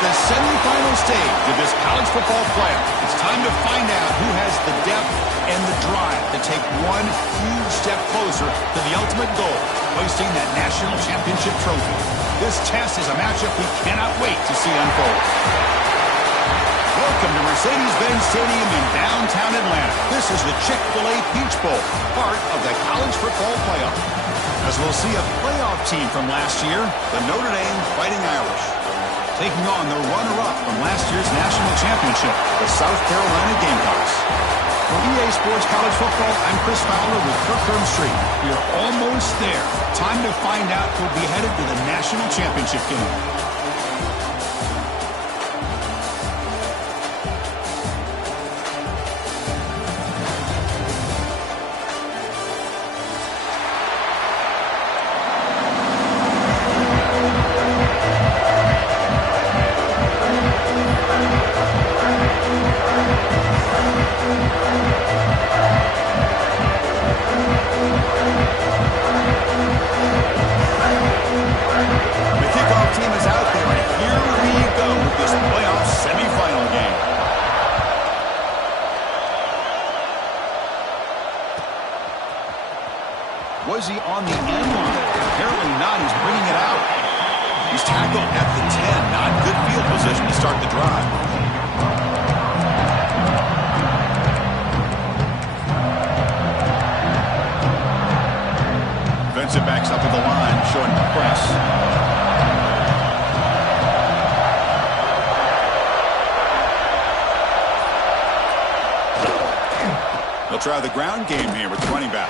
The semifinal stage of this college football playoff. It's time to find out who has the depth and the drive to take one huge step closer to the ultimate goal, hoisting that national championship trophy. This test is a matchup we cannot wait to see unfold. Welcome to Mercedes-Benz Stadium in downtown Atlanta. This is the Chick-fil-A Peach Bowl, part of the college football playoff. As we'll see a playoff team from last year, the Notre Dame Fighting Irish, taking on the runner-up from last year's national championship, the South Carolina Gamecocks. For EA Sports College Football, I'm Chris Fowler with Kirk Street. We are almost there. Time to find out who'll be headed to the national championship game. Was he on the end line? Apparently not. He's bringing it out. He's tackled at the 10. Not good field position to start the drive. Defensive backs up at the line, showing press. They'll try the ground game here with the running back.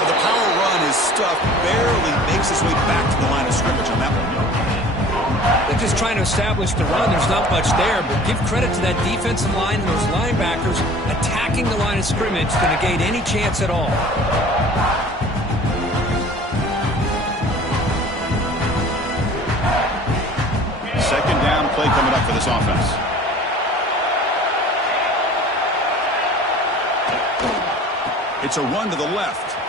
The power run is stuffed, barely makes his way back to the line of scrimmage on that one. They're just trying to establish the run. There's not much there, but give credit to that defensive line and those linebackers attacking the line of scrimmage to negate any chance at all. Second down play coming up for this offense. It's a run to the left.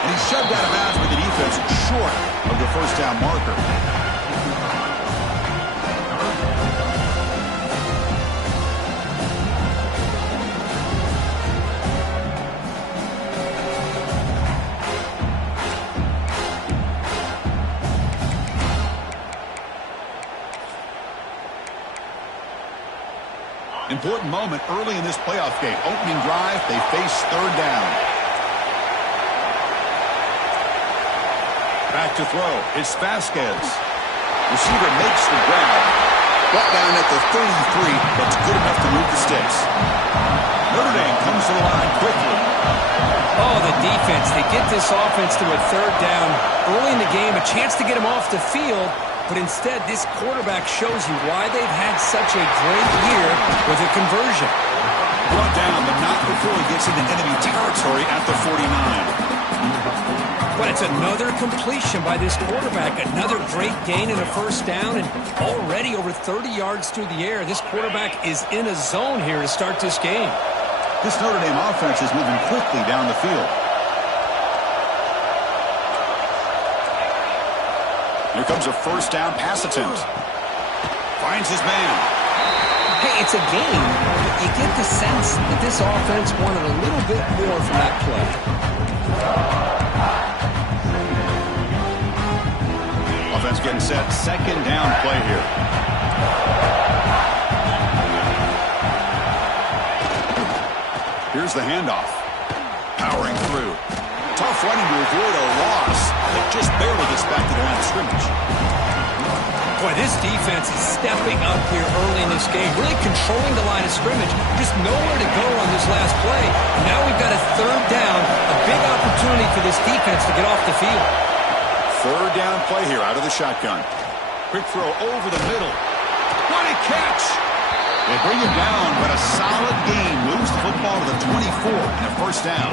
And he's shoved out of bounds with the defense short of the first down marker. Important moment early in this playoff game. Opening drive, they face third down. Back to throw. It's Vasquez. Receiver makes the grab. Brought down at the 33, but it's good enough to move the sticks. Notre Dame comes to the line quickly. Oh, the defense. They get this offense to a third down early in the game, a chance to get him off the field, but instead this quarterback shows you why they've had such a great year with a conversion. Brought down, but not before he gets into enemy territory at the 49. But it's another completion by this quarterback. Another great gain and a first down, and already over 30 yards through the air. This quarterback is in a zone here to start this game. This Notre Dame offense is moving quickly down the field. Here comes a first down pass attempt. Finds his man. Hey, it's a game. You get the sense that this offense wanted a little bit more from that play. Offense getting set. Second down play here. Here's the handoff. Powering through. Tough running to avoid a loss. It just barely gets back to the line of scrimmage. Boy, this defense is stepping up here early in this game, really controlling the line of scrimmage. Just nowhere to go on this last play. Now we've got a third down, a big opportunity for this defense to get off the field. Third down play here out of the shotgun. Quick throw over the middle. What a catch! They bring him down, but a solid gain moves the football to the 24 and a first down.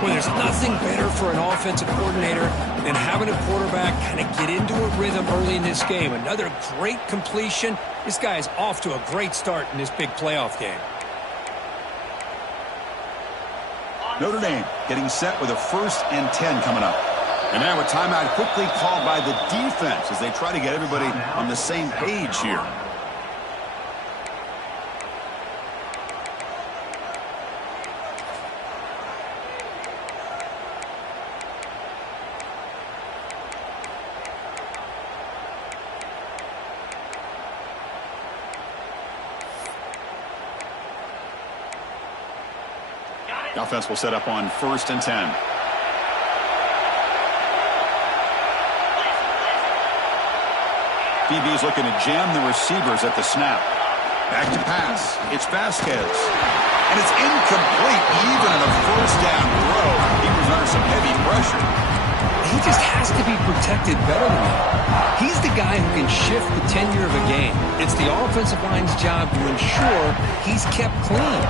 Well, there's nothing better for an offensive coordinator than having a quarterback kind of get into a rhythm early in this game. Another great completion. This guy is off to a great start in this big playoff game. Notre Dame getting set with a 1st and 10 coming up. And now a timeout quickly called by the defense as they try to get everybody on the same page here. The offense will set up on 1st and 10. DB's looking to jam the receivers at the snap. Back to pass. It's Vasquez. And it's incomplete even on a 1st down throw. He was under some heavy pressure. He just has to be protected better than that. He's the guy who can shift the tenure of a game. It's the offensive line's job to ensure he's kept clean.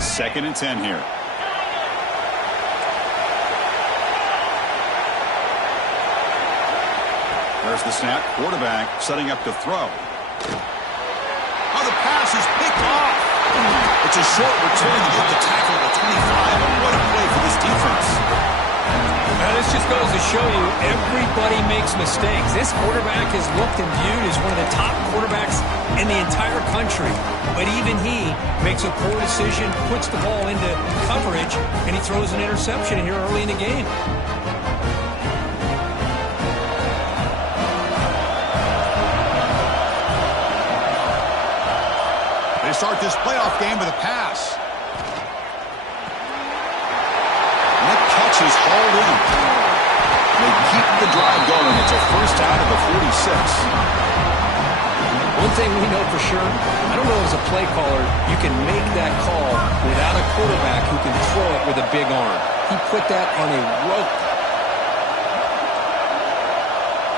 2nd and 10 here. There's the snap. Quarterback setting up to throw. Oh, the pass is picked off. It's a short return to get the tackle at the 25. And what a play for this defense. Now, this just goes to show you everybody makes mistakes. This quarterback is looked and viewed as one of the top quarterbacks in the entire country. But even he makes a poor decision, puts the ball into coverage, and he throws an interception here early in the game. They start this playoff game with a pass. And that catch is hauled in. They keep the drive going. It's a 1st down at the 46. One thing we know for sure, I don't know as a play caller, you can make that call without a quarterback who can throw it with a big arm. He put that on a rope.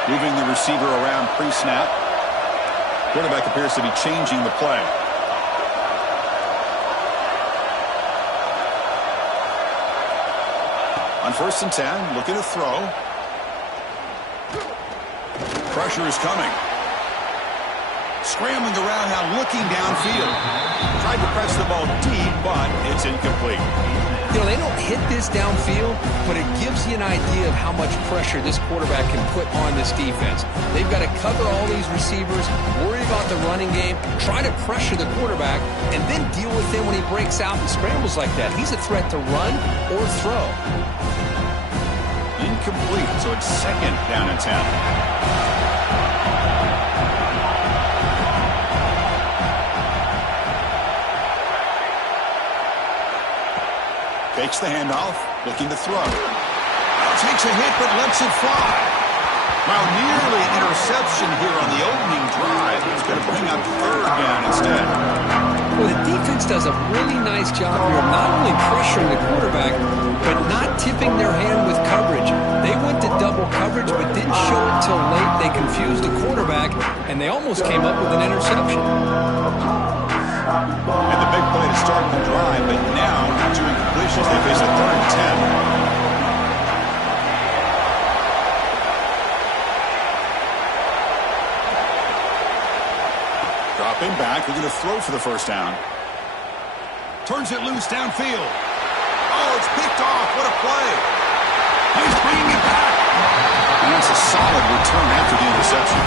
Moving the receiver around pre-snap. Quarterback appears to be changing the play. On 1st and 10, looking to throw. Pressure is coming. Scrambling around now, looking downfield. Tried to press the ball deep, but it's incomplete. You know, they don't hit this downfield, but it gives you an idea of how much pressure this quarterback can put on this defense. They've got to cover all these receivers, worry about the running game, try to pressure the quarterback, and then deal with him when he breaks out and scrambles like that. He's a threat to run or throw. Incomplete, so it's 2nd down and 10. Takes the handoff, looking to throw. Takes a hit, but lets it fly. Well, nearly an interception here on the opening drive. It's going to bring up 3rd down instead. Well, the defense does a really nice job here of not only pressuring the quarterback, but not tipping their hand with coverage. They went to double coverage, but didn't show it till late. They confused the quarterback, and they almost came up with an interception. And the big play to start the drive, but now, 2 incompletions, they face a 3rd and 10. Dropping back, they're going to throw for the 1st down. Turns it loose downfield. Oh, it's picked off. What a play. He's bringing it back. And that's a solid return after the interception.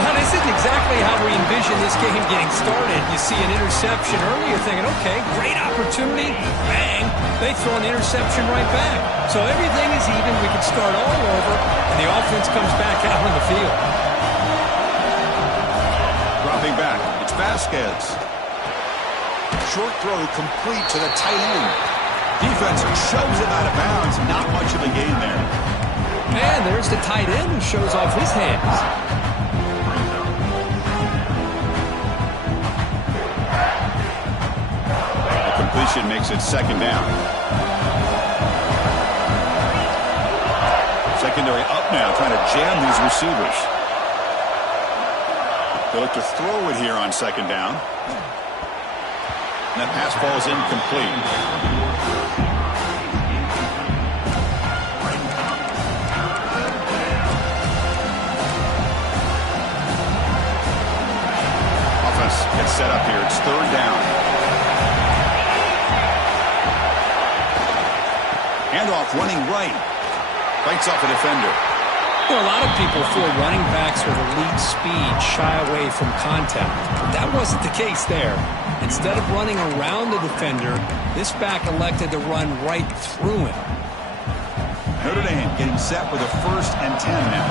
Well, this isn't exactly how we envision this game getting started. You see an interception early, you're thinking, okay, great opportunity. Bang. They throw an interception right back. So everything is even. We can start all over, and the offense comes back out on the field. Dropping back. It's Vasquez. Short throw complete to the tight end. Defense shoves it out of bounds. Not much of a gain there. And there's the tight end who shows off his hands. incompletion makes it second down. Secondary up now, trying to jam these receivers. They look to throw it here on second down. And that pass falls incomplete. Gets set up here. It's third down. Handoff running right. Fights off a defender. You know, a lot of people feel running backs with elite speed shy away from contact. But that wasn't the case there. Instead of running around the defender, this back elected to run right through him. Notre Dame getting set with a 1st and 10 now.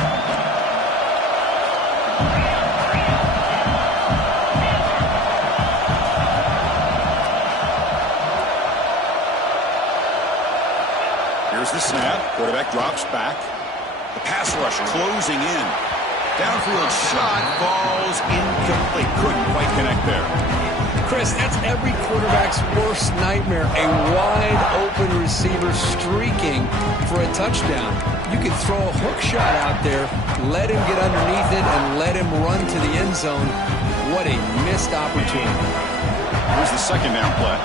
Here's the snap. Quarterback drops back. The pass rush closing in. Downfield shot falls incomplete. Couldn't quite connect there. Chris, that's every quarterback's worst nightmare. A wide-open receiver streaking for a touchdown. You can throw a hook shot out there, let him get underneath it, and let him run to the end zone. What a missed opportunity. Here's the second down play.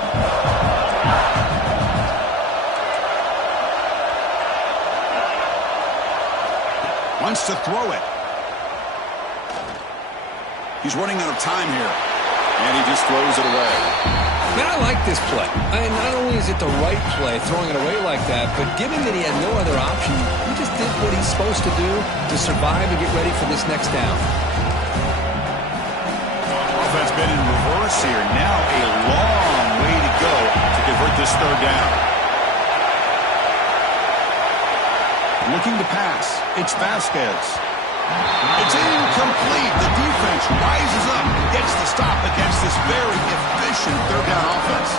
Wants to throw it. He's running out of time here. And he just throws it away. Man, I like this play. Not only is it the right play, throwing it away like that, but given that he had no other option, he just did what he's supposed to do to survive and get ready for this next down. Offense been in reverse here. Now a long way to go to convert this third down. Looking to pass. It's Vasquez. It's incomplete. The defense rises up, gets the stop against this very efficient third down offense.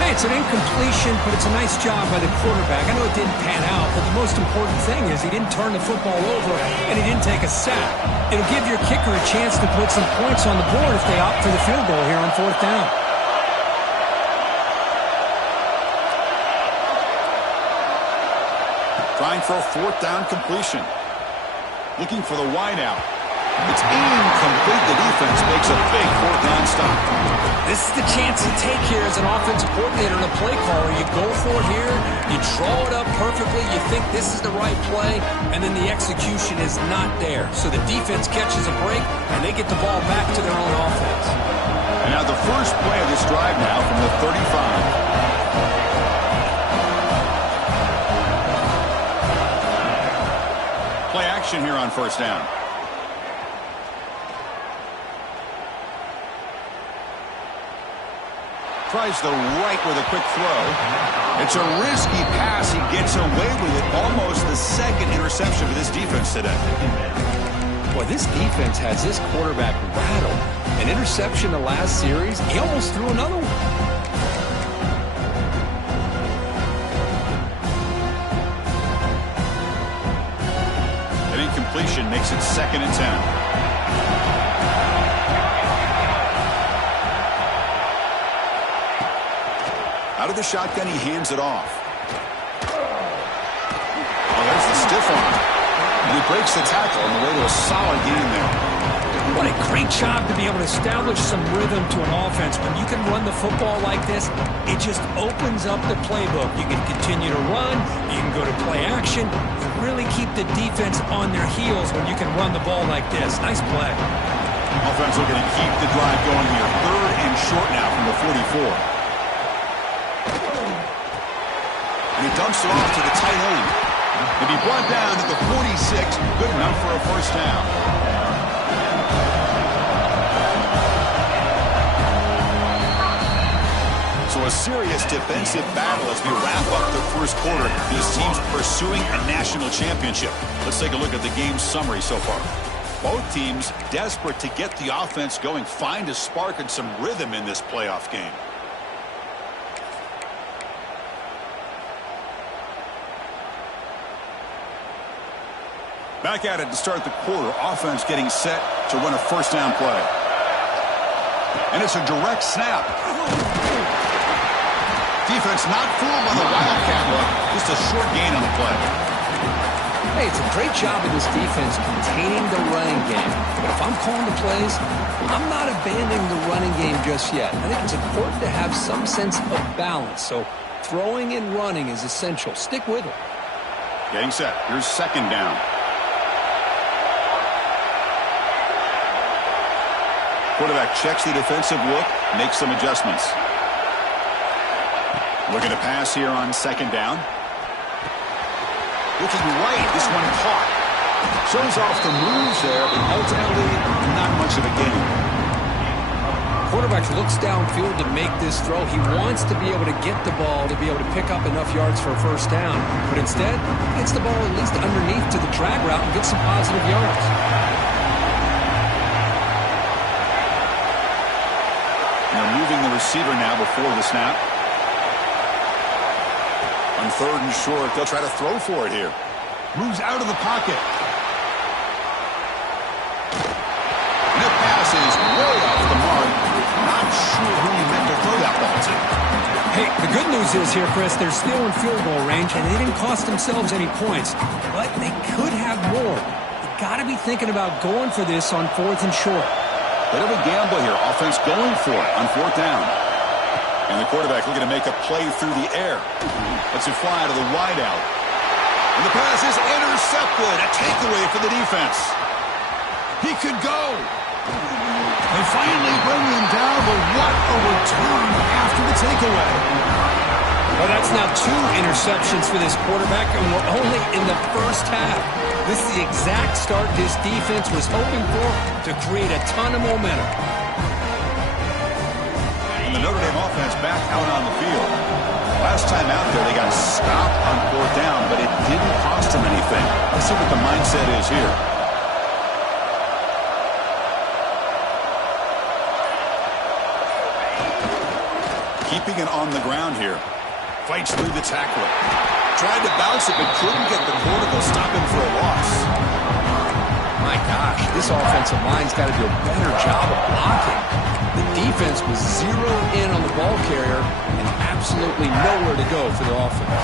Hey, it's an incompletion, but it's a nice job by the quarterback. I know it didn't pan out, but the most important thing is he didn't turn the football over and he didn't take a sack. It'll give your kicker a chance to put some points on the board if they opt for the field goal here on 4th down. Trying for a 4th down completion. Looking for the wide out. It's incomplete. The defense makes a big 4th down stop. This is the chance you take here as an offensive coordinator and a play caller. You go for it here. You draw it up perfectly. You think this is the right play, and then the execution is not there. So the defense catches a break, and they get the ball back to their own offense. And now the first play of this drive now from the 35. Play action here on 1st down. Tries the right with a quick throw. It's a risky pass. He gets away with it. Almost the second interception for this defense today. Boy, this defense has this quarterback rattled. An interception the last series. He almost threw another one. Incompletion makes it 2nd and 10. Out of the shotgun, he hands it off. Oh, there's the stiff arm. And he breaks the tackle on the way to a solid game there. What a great job to be able to establish some rhythm to an offense. When you can run the football like this, it just opens up the playbook. You can continue to run. You can go to play action. You really keep the defense on their heels when you can run the ball like this. Nice play. Offense looking to keep the drive going here. 3rd and short now from the 44. And he dumps it off to the tight end. And he brought down to the 46. Good enough for a 1st down. So a serious defensive battle as we wrap up the 1st quarter. These teams pursuing a national championship. Let's take a look at the game summary so far. Both teams desperate to get the offense going, find a spark and some rhythm in this playoff game. Back at it to start the quarter. Offense getting set to run a 1st down play. And it's a direct snap. Defense not fooled by the Wildcat look. Just a short gain on the play. Hey, it's a great job of this defense containing the running game. But if I'm calling the plays, I'm not abandoning the running game just yet. I think it's important to have some sense of balance. So throwing and running is essential. Stick with it. Getting set. Here's second down. Quarterback checks the defensive look, makes some adjustments. Looking to pass here on second down. Looking right, this one caught. Shows off the moves there, but ultimately not much of a gain. Quarterback looks downfield to make this throw. He wants to be able to get the ball to be able to pick up enough yards for a first down. But instead, he gets the ball at least underneath to the drag route and gets some positive yards. They're moving the receiver now before the snap. On third and short, they'll try to throw for it here. Moves out of the pocket. And the pass is way off the mark. Not sure who he meant to throw that ball to. Hey, the good news is here, Chris, they're still in field goal range, and they didn't cost themselves any points. But they could have more. You got to be thinking about going for this on fourth and short. Bit of a gamble here. Offense going for it on fourth down. And the quarterback looking to make a play through the air. Lets it fly to the wideout. And the pass is intercepted. A takeaway for the defense. He could go. They finally bring him down, but what a return after the takeaway. Well, that's now 2 interceptions for this quarterback, and we're only in the first half. This is the exact start this defense was hoping for to create a ton of momentum. And the Notre Dame offense back out on the field. Last time out there, they got stopped on fourth down, but it didn't cost them anything. Let's see what the mindset is here. Keeping it on the ground here. Fights through the tackler. Tried to bounce it, but couldn't get the quarter to stop him for a loss. My gosh, this offensive line's got to do a better job of blocking. The defense was zeroed in on the ball carrier and absolutely nowhere to go for the offense.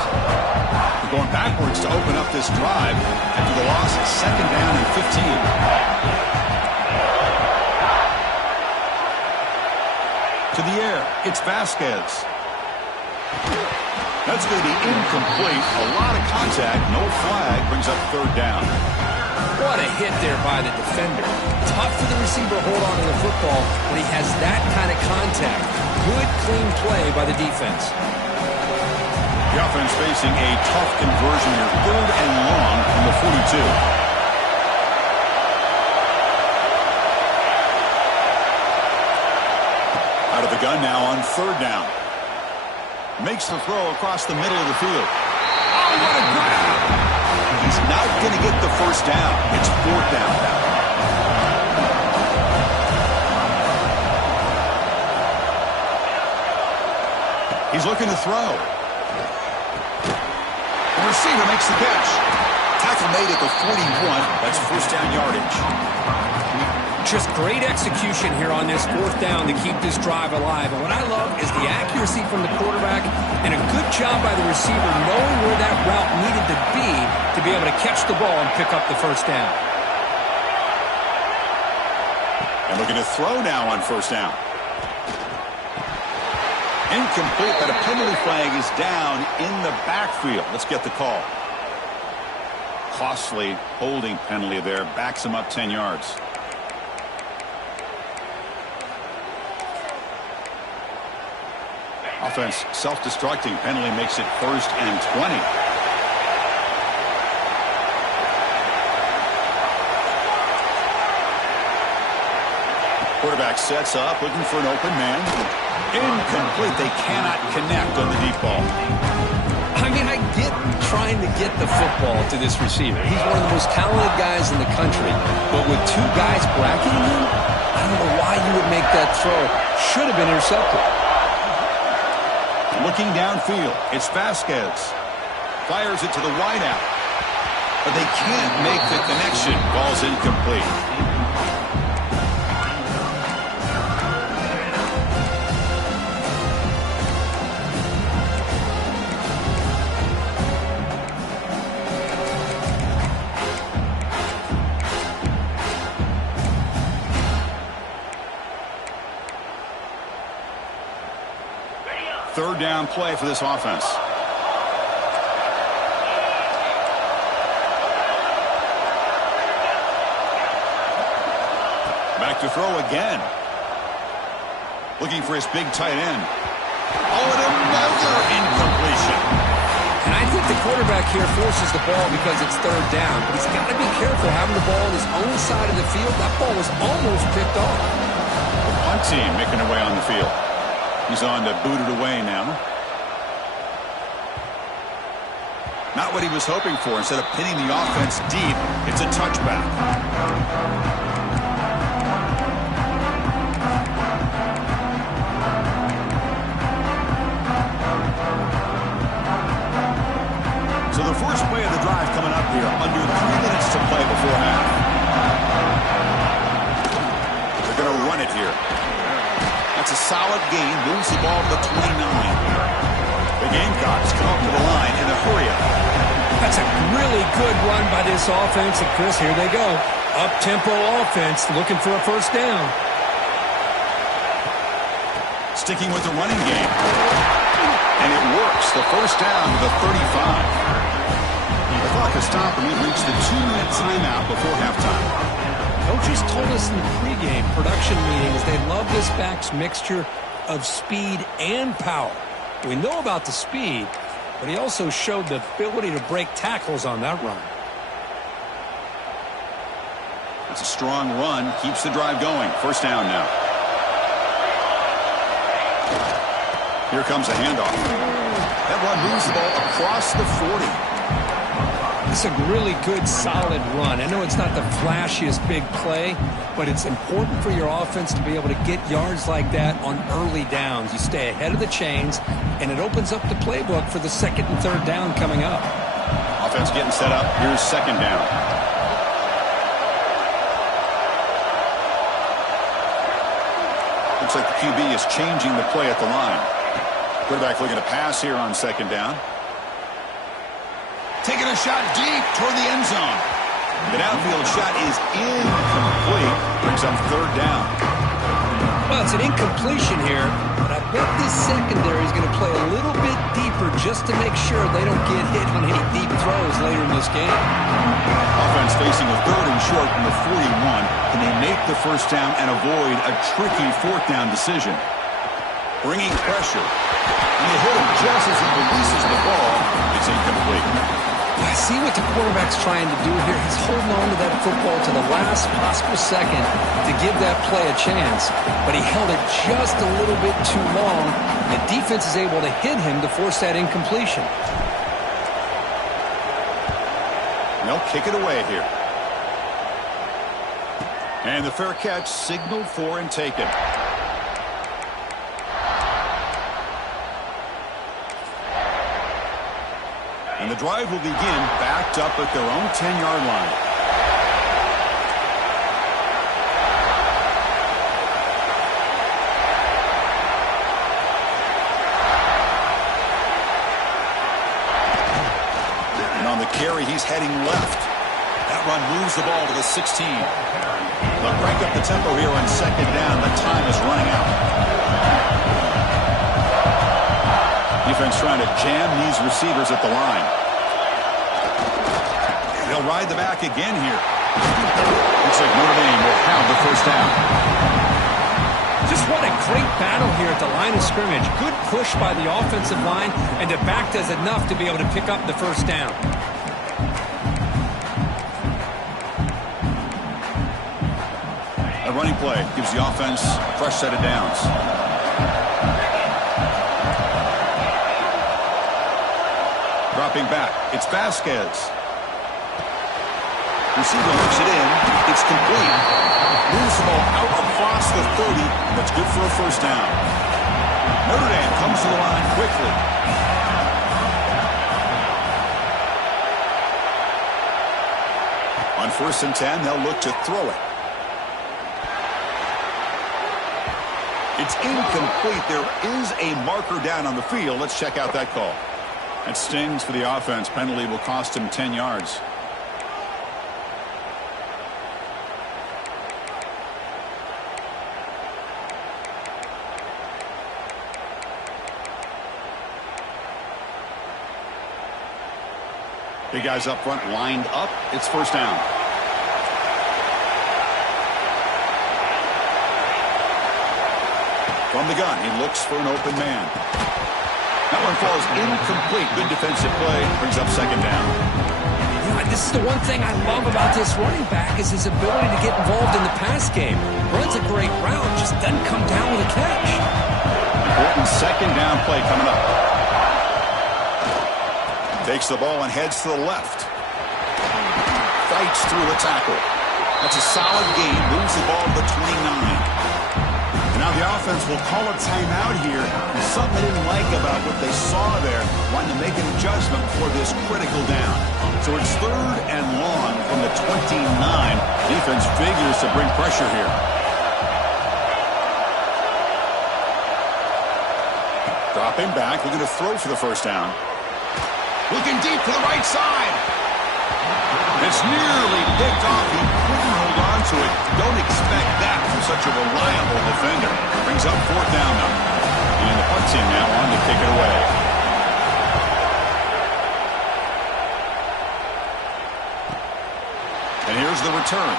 They're going backwards to open up this drive after the loss. Second down and 15. To the air, it's Vasquez. That's going to be incomplete. A lot of contact, no flag, brings up third down. What a hit there by the defender. Tough for the receiver to hold on to the football when he has that kind of contact. Good, clean play by the defense. The offense facing a tough conversion here. Third and long from the 42. Out of the gun now on third down. Makes the throw across the middle of the field. Oh, what a grab! He's not going to get the first down. It's fourth down now. He's looking to throw. The receiver makes the catch. Tackle made at the 41. That's first down yardage. Just great execution here on this fourth down to keep this drive alive. And what I love is the accuracy from the quarterback and a good job by the receiver knowing where that route needed to be able to catch the ball and pick up the first down. And looking to throw now on first down. Incomplete, but a penalty flag is down in the backfield. Let's get the call. Costly holding penalty there. Backs him up 10 yards. Offense self-destructing. Penalty makes it first and 20. Quarterback sets up, looking for an open man. Incomplete. They cannot connect on the deep ball. I mean, I get trying to get the football to this receiver. He's one of the most talented guys in the country. But with 2 guys bracketing him, I don't know why you would make that throw. Should have been intercepted. Looking downfield, it's Vasquez. Fires it to the wideout. But they can't make the connection. Ball's incomplete. third down play for this offense. Back to throw again. Looking for his big tight end. Oh, and another incompletion. And I think the quarterback here forces the ball because it's third down. But he's got to be careful having the ball on his own side of the field. That ball was almost picked off. The punt team making their way on the field. He's on to boot it away now. Not what he was hoping for. Instead of pinning the offense deep, it's a touchback. So the first play of the drive coming up here, under 3 minutes to play before half. They're going to run it here. That's a solid gain, moves the ball to the 29. The Gamecocks come up to the line in a hurry-up. That's a really good run by this offense. And Chris, here they go. Up-tempo offense, looking for a first down. Sticking with the running game. And it works. The first down to the 35. The clock has stopped, and we've reached the 2-minute timeout before halftime. Coaches told us in the pregame production meetings they love this back's mixture of speed and power. We know about the speed, but he also showed the ability to break tackles on that run. That's a strong run. Keeps the drive going. First down now. Here comes a handoff. That run moves the ball across the 40. It's a really good, solid run. I know it's not the flashiest big play, but it's important for your offense to be able to get yards like that on early downs. You stay ahead of the chains, and it opens up the playbook for the second and third down coming up. Offense getting set up. Here's second down. Looks like the QB is changing the play at the line. Quarterback looking to pass here on second down. Taking a shot deep toward the end zone. The downfield shot is incomplete. Brings up third down. Well, it's an incompletion here, but I bet this secondary is going to play a little bit deeper just to make sure they don't get hit on any deep throws later in this game. Offense facing a third and short from the 41. Can they make the first down and avoid a tricky fourth down decision? Bringing pressure. And they hit him just as he releases the ball. It's incomplete. I see what the quarterback's trying to do here. He's holding on to that football to the last possible second to give that play a chance. But he held it just a little bit too long. The defense is able to hit him to force that incompletion. And they'll kick it away here. And the fair catch signaled for and taken. And the drive will begin backed up at their own 10-yard line. And on the carry, he's heading left. That run moves the ball to the 16. They'll crank up the tempo here on second down. The time is running out. Defense trying to jam these receivers at the line. They'll ride the back again here. Looks like Notre Dame will have the first down. Just what a great battle here at the line of scrimmage. Good push by the offensive line, and the back does enough to be able to pick up the first down. A running play gives the offense a fresh set of downs. Dropping back, it's Vasquez. Receiver looks it in. It's complete. Moves the ball out across the 30. That's good for a first down. Notre Dame comes to the line quickly. On 1st and 10, they'll look to throw it. It's incomplete. There is a marker down on the field. Let's check out that call. That stings for the offense. Penalty will cost him 10 yards. Big guys up front lined up. It's first down. From the gun, he looks for an open man. That one falls incomplete. Good defensive play. Brings up second down. This is the one thing I love about this running back is his ability to get involved in the pass game. Runs a great route, just doesn't come down with a catch. Important second down play coming up. Takes the ball and heads to the left. Fights through a tackle. That's a solid gain. Moves the ball to the 29. Now the offense will call a timeout here. And something they didn't like about what they saw there. Wanting to make an adjustment for this critical down. So it's third and long from the 29. Defense figures to bring pressure here. Dropping back. Looking to throw for the first down. Looking deep to the right side. It's nearly picked off. He couldn't hold on to it. Don't expect that from such a reliable defender. Brings up fourth down now. And the punt team now on to kick it away. And here's the return.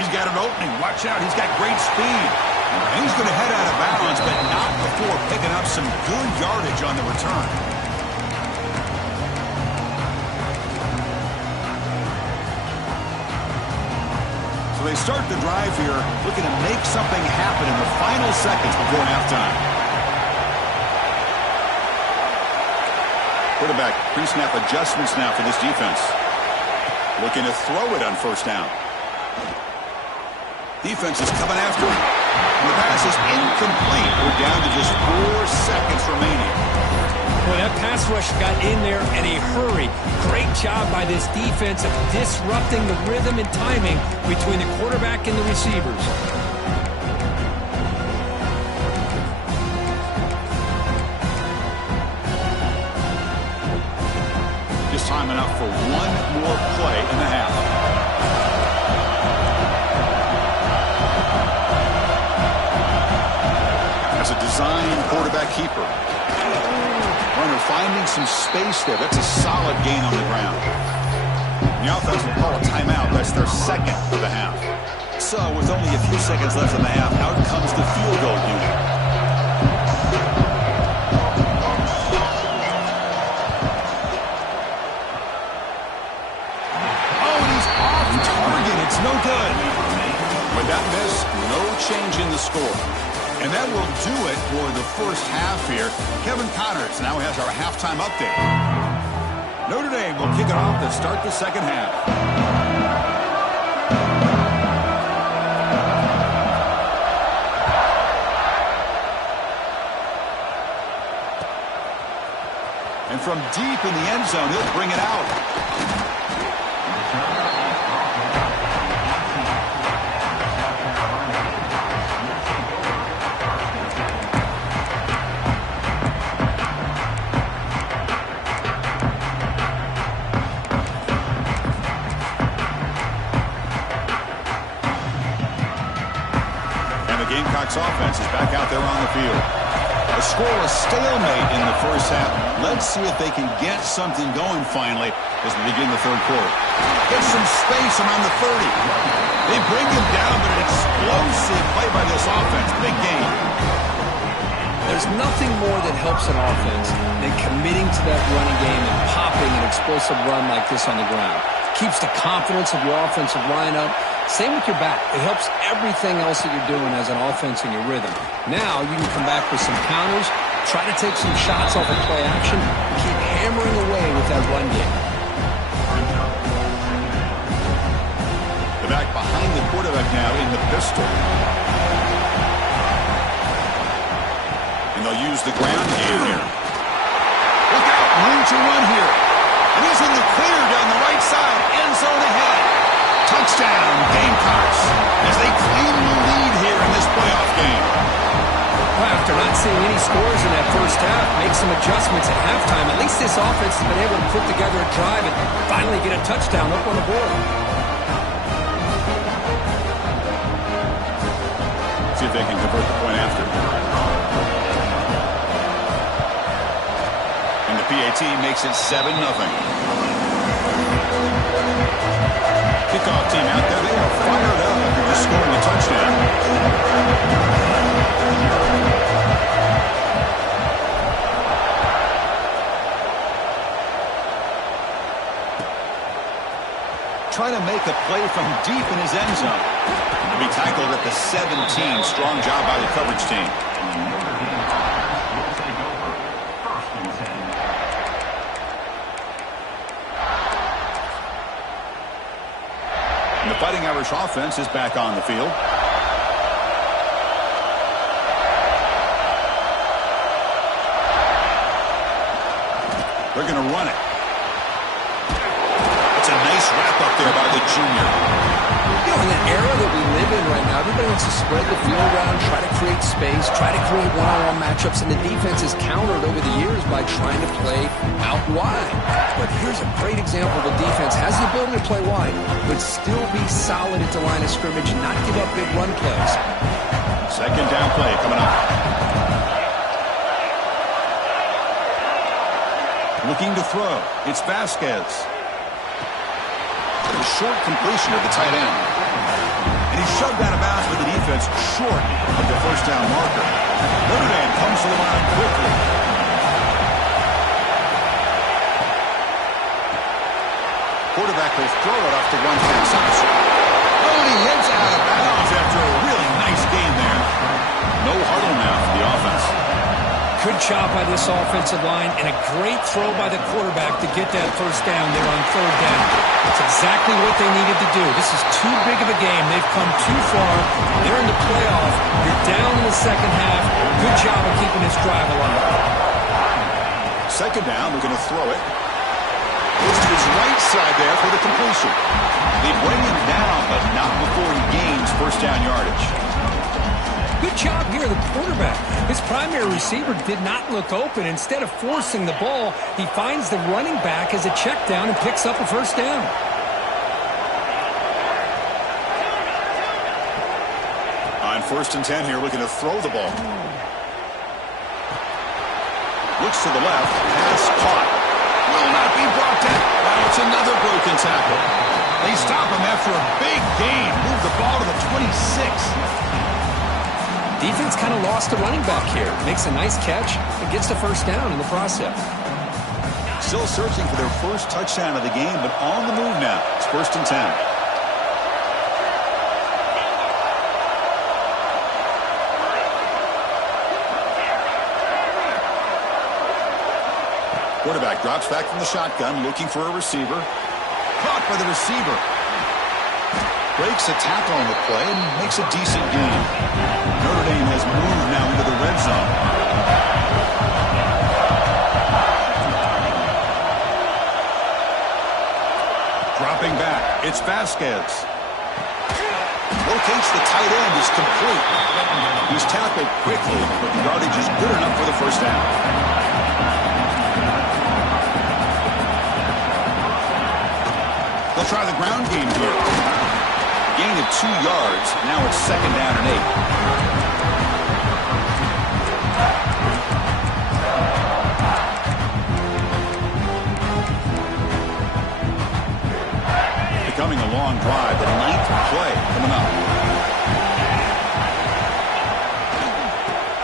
He's got an opening. Watch out. He's got great speed. And he's going to head out of bounds, but not before picking up some good yardage on the return. They start the drive here, looking to make something happen in the final seconds before halftime. Quarterback pre-snap adjustments now for this defense. Looking to throw it on first down. Defense is coming after him. And the pass is incomplete. We're down to just 4 seconds remaining. Boy, that pass rush got in there in a hurry. Great job by this defense of disrupting the rhythm and timing between the quarterback and the receivers. Just time enough for one more play in the half. As a design quarterback keeper. Runner finding some space there. That's a solid gain on the ground. The offense will call a timeout. That's their second of the half. So with only a few seconds left in the half, out comes the field goal unit. Oh, and he's off target. It's no good. With that miss, no change in the score. And that will do it for the first half here. Kevin Connors now has our halftime update. Notre Dame will kick it off to start the second half. And from deep in the end zone, he'll bring it out. Gamecocks offense is back out there on the field. A scoreless stalemate in the first half. Let's see if they can get something going finally as we begin the third quarter. Get some space around the 30. They bring him down, but an explosive play by this offense. Big game. There's nothing more that helps an offense than committing to that running game and popping an explosive run like this on the ground. Keeps the confidence of your offensive lineup. Same with your back. It helps everything else that you're doing as an offense in your rhythm. Now you can come back with some counters, try to take some shots off of play action, and keep hammering away with that run game. The back behind the quarterback now in the pistol. And they'll use the ground game here. Look out, room to run here. And he's in the clear down the right side, end zone ahead. Touchdown, Gamecocks, as they claim the lead here in this playoff game. Well, after not seeing any scores in that first half, make some adjustments at halftime. At least this offense has been able to put together a drive and finally get a touchdown up on the board. See if they can convert the point after. And the PAT makes it 7-0. kickoff team out there. They are fired up after just scoring a touchdown. Trying to make a play from deep in his end zone. He'll be tackled at the 17. Strong job by the coverage team. And the Fighting Irish offense is back on the field. They're going to run it. It's a nice wrap up there by the junior. You know, in the era that we live in right now, everybody wants to spread the field around, try to create space, try to create one-on-one matchups, and the defense is countered over the years by trying to play out wide. But here's a great example. The defense has the ability to play wide, but still be solid at the line of scrimmage and not give up big run plays. Second down play coming up. Looking to throw. It's Vasquez. A short completion of the tight end. And he's shoved out of bounds with the defense short of the first down marker. Notre Dame comes to the line quickly. Quarterback will throw it off to one pass option. Oh, and he heads out of bounds after a really nice game there. No huddle now for the offense. Good job by this offensive line and a great throw by the quarterback to get that first down there on third down. That's exactly what they needed to do. This is too big of a game. They've come too far. They're in the playoff. You're down in the second half. Good job of keeping this drive alive. Second down, we're going to throw it. Goes to his right side there for the completion. They bring him down, but not before he gains first down yardage. Good job here, the quarterback. His primary receiver did not look open. Instead of forcing the ball, he finds the running back as a check down and picks up a first down. On 1st and 10 here, looking to throw the ball. Looks to the left. Pass caught. Will not be brought down. Well, it's another broken tackle. They stop him after a big gain. Move the ball to the 26. Defense kind of lost the running back here. Makes a nice catch and gets the first down in the process. Still searching for their first touchdown of the game, but on the move now. It's 1st and 10. Quarterback drops back from the shotgun, looking for a receiver. Caught by the receiver. Breaks a tackle on the play and makes a decent gain. Notre Dame has moved now into the red zone. Dropping back, it's Vasquez. Locates the tight end, is complete. He's tackled quickly, but the yardage is good enough for the first down. They'll try the ground game here. Gain of 2 yards. Now it's 2nd down and 8. Becoming a long drive. The 9th play coming up.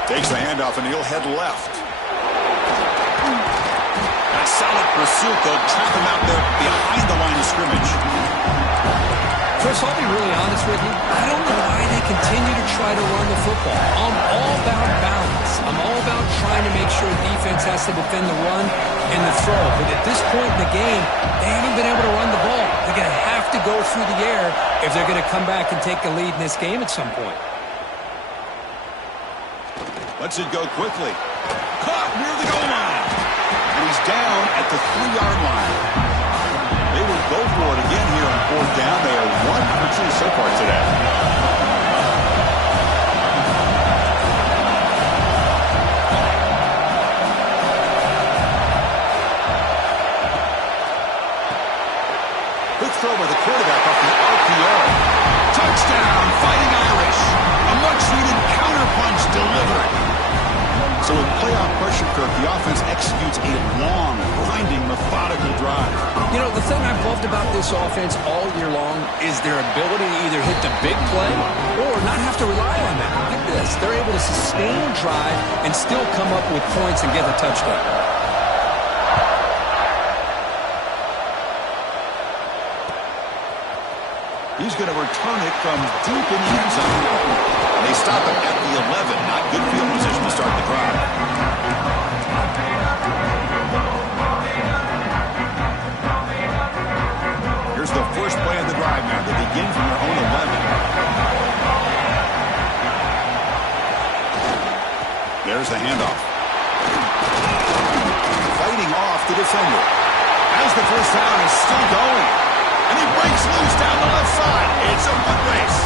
Takes the handoff and he'll head left. A solid pursuit. They'll trap him out there behind the line of scrimmage. Chris, I'll be really honest with you. I don't know why they continue to try to run the football. I'm all about balance. I'm all about trying to make sure defense has to defend the run and the throw. But at this point in the game, they haven't been able to run the ball. They're going to have to go through the air if they're going to come back and take the lead in this game at some point. Lets it go quickly. Caught near the goal line. And he's down at the 3-yard line. They will go for it again here on 4th down. They are 1 for 2 so far today. Quick throw by the quarterback off the RPO. Touchdown, Fighting Irish. A much-needed counterpunch delivered. So with playoff without pressure, Kirk, the offense executes a long, grinding, methodical drive. You know, the thing I've loved about this offense all year long is their ability to either hit the big play or not have to rely on that. Like this, they're able to sustain a drive and still come up with points and get a touchdown. He's going to return it from deep in the end zone. They stop it at the 11. Not good field position to start the drive. Here's the first play of the drive now. They begin from their own 11. There's the handoff. Fighting off the defender. As the first down is still going. And he breaks loose down the left side. It's a foot race.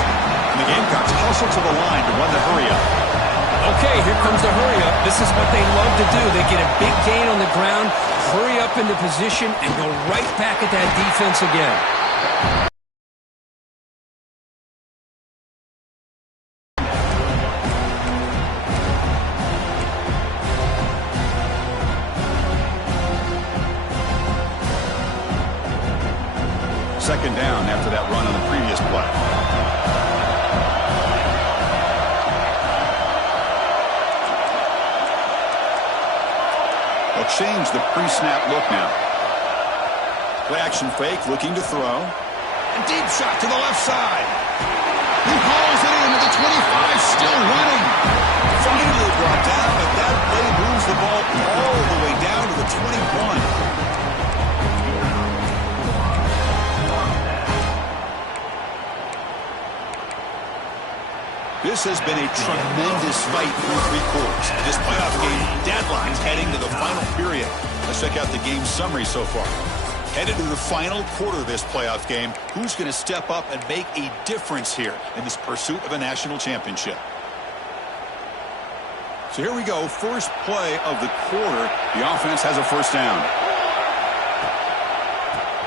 And the Gamecocks hustle to the line to run the hurry-up. Okay, here comes the hurry-up. This is what they love to do. They get a big gain on the ground, hurry up into position, and go right back at that defense again. Second down after that run on the previous play. They'll change the pre-snap look now. Play action fake, looking to throw. A deep shot to the left side. He hauls it into the 25, still running. Finally brought down, but that play moves the ball all the way down to the 21. This has been a tremendous fight through three quarters. This playoff game deadline's heading to the final period. Let's check out the game summary so far. Headed to the final quarter of this playoff game. Who's going to step up and make a difference here in this pursuit of a national championship? So here we go. First play of the quarter. The offense has a first down.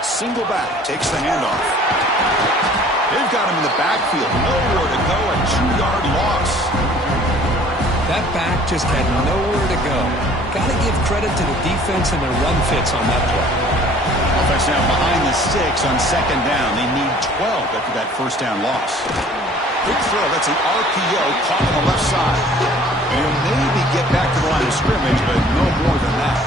Single back takes the handoff. They've got him in the backfield. Nowhere to go. A 2-yard loss. That back just had nowhere to go. Got to give credit to the defense and their run fits on that play. Offense now behind the sticks on second down. They need 12 after that first down loss. Quick throw. That's an RPO caught on the left side. And he'll maybe get back to the line of scrimmage, but no more than that.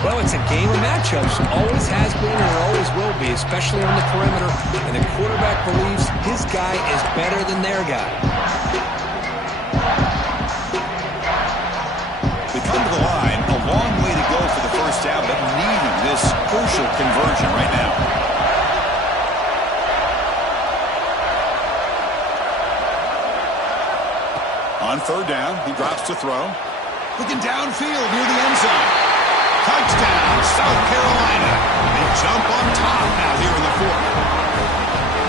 Well, it's a game of matchups. Always has been and it always will be, especially on the perimeter. And the quarterback believes his guy is better than their guy. They come to the line. A long way to go for the first down, but needing this crucial conversion right now. On third down, he drops to throw. Looking downfield near the end zone. Touchdown, South Carolina. They jump on top now here in the fourth.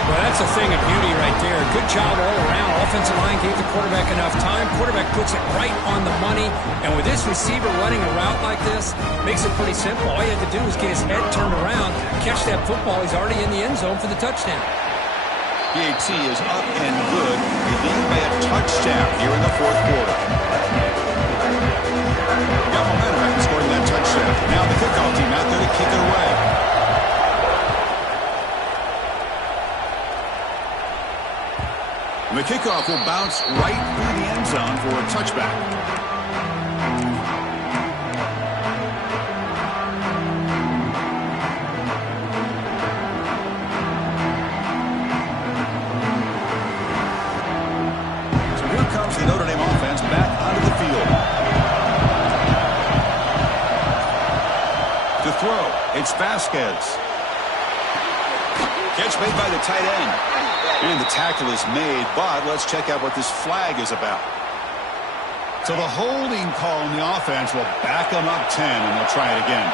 Well, that's a thing of beauty right there. Good job all around. Offensive line gave the quarterback enough time. Quarterback puts it right on the money. And with this receiver running a route like this, makes it pretty simple. All you have to do is get his head turned around, catch that football. He's already in the end zone for the touchdown. PAT is up and good. They lead by a touchdown here in the fourth quarter. Got momentum after scoring that touchdown. Now the kickoff team out there to kick it away. And the kickoff will bounce right through the end zone for a touchback. So here comes the Notre Dame offense back onto the field. To throw, it's Vasquez. Catch made by the tight end. And the tackle is made, but let's check out what this flag is about. So the holding call on the offense will back them up 10, and they'll try it again.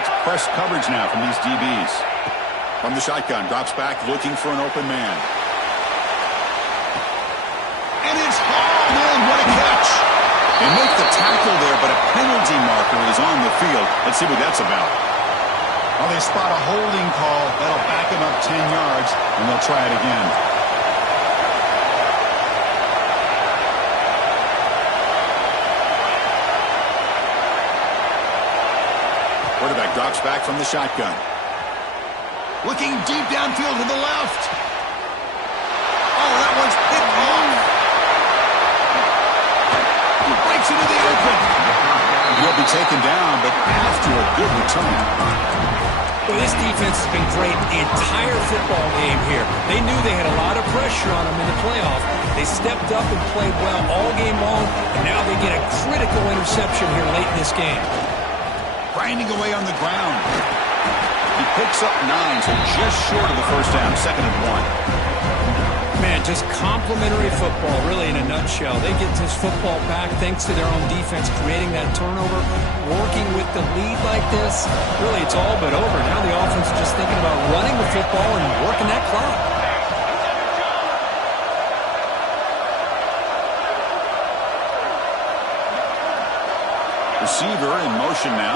It's press coverage now from these DBs. From the shotgun, drops back, looking for an open man. And it's hauled in. What a catch. They make the tackle there, but a penalty marker is on the field. Let's see what that's about. Well, they spot a holding call. That'll back him up 10 yards, and they'll try it again. Quarterback drops back from the shotgun. Looking deep downfield to the left. Oh, that one's picked off. He breaks into the open. He'll be taken down, but after a good return. Well, this defense has been great the entire football game here. They knew they had a lot of pressure on them in the playoff. They stepped up and played well all game long, and now they get a critical interception here late in this game. Grinding away on the ground. He picks up 9, so just short of the first down, 2nd and 1. Man, just complimentary football, really, in a nutshell. They get this football back thanks to their own defense, creating that turnover, working with the lead like this. Really, it's all but over. Now the offense is just thinking about running the football and working that clock. Receiver in motion now.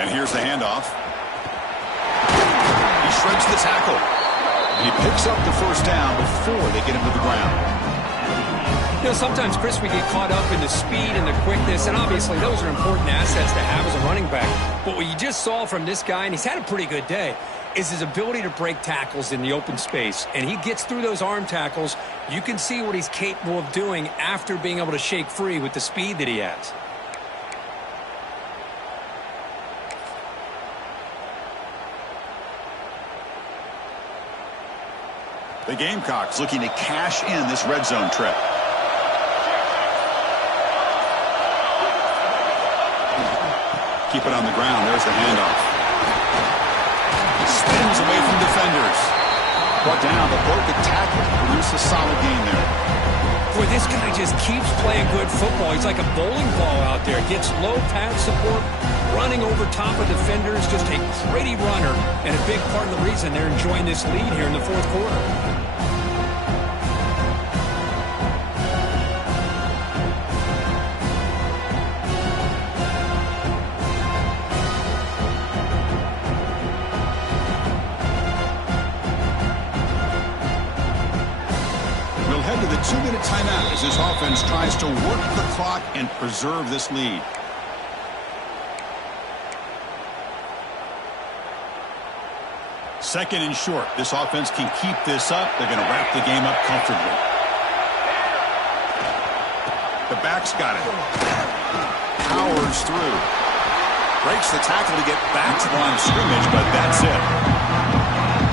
And here's the handoff. He shreds the tackle. And he picks up the first down before they get him to the ground. You know, sometimes, Chris, we get caught up in the speed and the quickness, and obviously those are important assets to have as a running back. But what you just saw from this guy, and he's had a pretty good day, is his ability to break tackles in the open space. And he gets through those arm tackles. You can see what he's capable of doing after being able to shake free with the speed that he has. The Gamecocks looking to cash in this red zone trip. Keep it on the ground. There's the handoff. Spins away from defenders. Brought down, but broke the tackle. Produced a solid gain there. Boy, this guy just keeps playing good football. He's like a bowling ball out there. Gets low pad support, running over top of defenders. Just a pretty runner, and a big part of the reason they're enjoying this lead here in the fourth quarter. Head to the 2-minute timeout as this offense tries to work the clock and preserve this lead. Second and short. This offense can keep this up. They're going to wrap the game up comfortably. The back's got it. Powers through. Breaks the tackle to get back to the line of scrimmage, but that's it.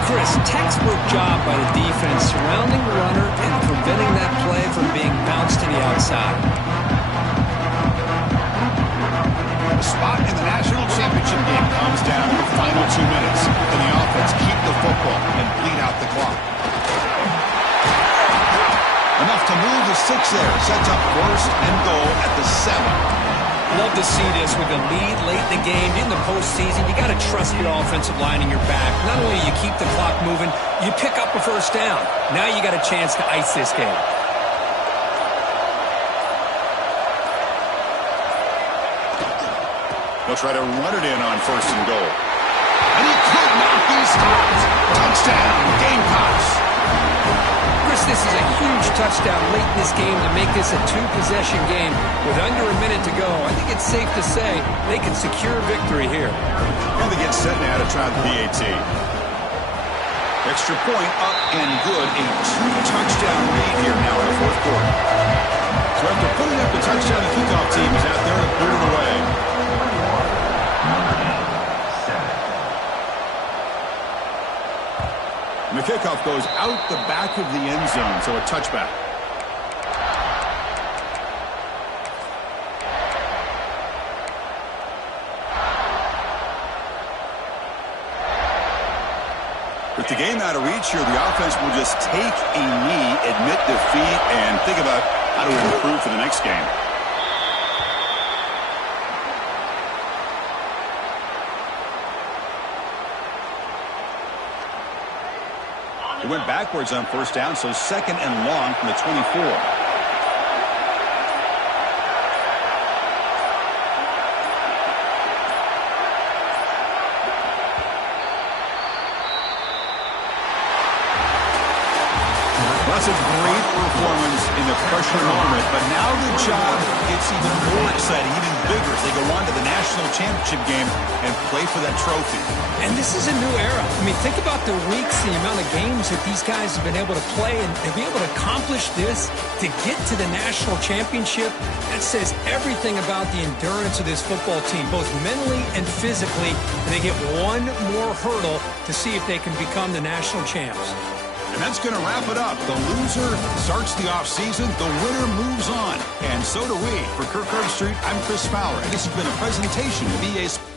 Chris, textbook job by the defense surrounding the runner and preventing that play from being bounced to the outside. The spot in the national championship game comes down to the final 2 minutes. Can the offense keep the football and bleed out the clock? Enough to move the 6 there. Sets up 1st and goal at the 7. Love to see this with a lead late in the game. In the postseason, you got to trust your offensive line in your back. Not only do you keep the clock moving, you pick up a first down. Now you got a chance to ice this game. They'll try to run it in on 1st and goal. And he could not be stopped. Touchdown, Gamecocks. Chris, this is a huge touchdown late in this game to make this a 2-possession game. With under a minute to go, I think it's safe to say they can secure victory here. And they get set now to try the PAT. Extra point up and good. A 2-touchdown lead here now in the fourth quarter. So after putting up the touchdown, the kickoff team is out there to put it away. And the kickoff goes out the back of the end zone, so a touchback. With the game out of reach here, the offense will just take a knee, admit defeat, and think about how to improve for the next game. It went backwards on first down, so second and long from the 24. That's a great performance in the pressure moment, but now the job gets even more exciting, even bigger as they go on to the national championship game and play for that trophy. And this is a new era. I mean, think about the weeks, the amount of games that these guys have been able to play, and to be able to accomplish this, to get to the national championship, that says everything about the endurance of this football team, both mentally and physically. And they get one more hurdle to see if they can become the national champs. And that's going to wrap it up. The loser starts the offseason. The winner moves on. And so do we. For Kirk Herbstreit, I'm Chris Fowler. And this has been a presentation of EA Sports.